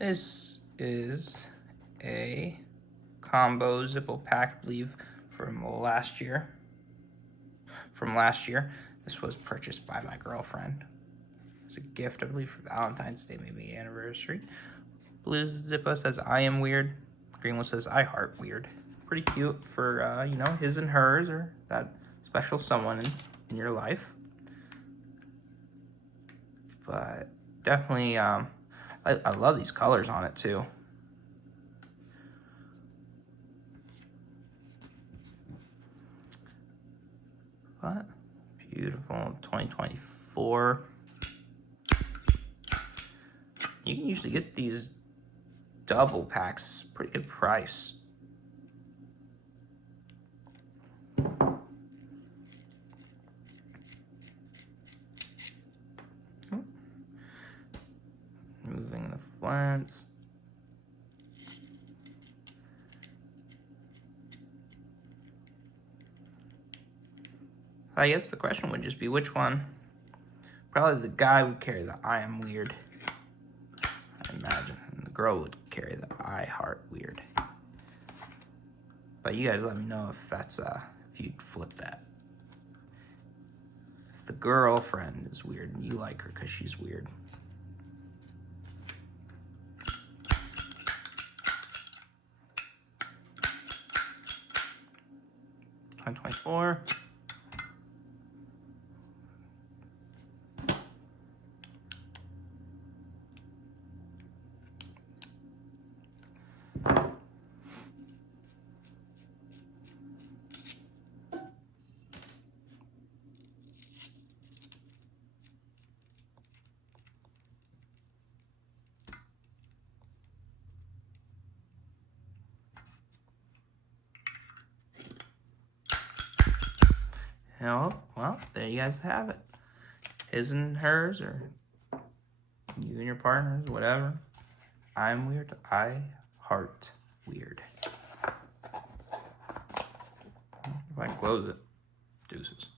This is a combo Zippo pack, I believe, from last year. This was purchased by my girlfriend. It's a gift, I believe, for Valentine's Day, maybe anniversary. Blue Zippo says, I am weird. Green one says, I heart weird. Pretty cute for, you know, his and hers, or that special someone in your life. But definitely, I love these colors on it, too. But beautiful, 2024. You can usually get these double packs, pretty good price. Moving the fronts. I guess the question would just be which one. Probably the guy would carry the I am weird, I imagine. And the girl would carry the I heart weird. But you guys let me know if that's, if you'd flip that. If the girlfriend is weird and you like her because she's weird. $2024. Well, there you guys have it. His and hers, or you and your partners, whatever. I'm weird. I heart weird. If I can close it.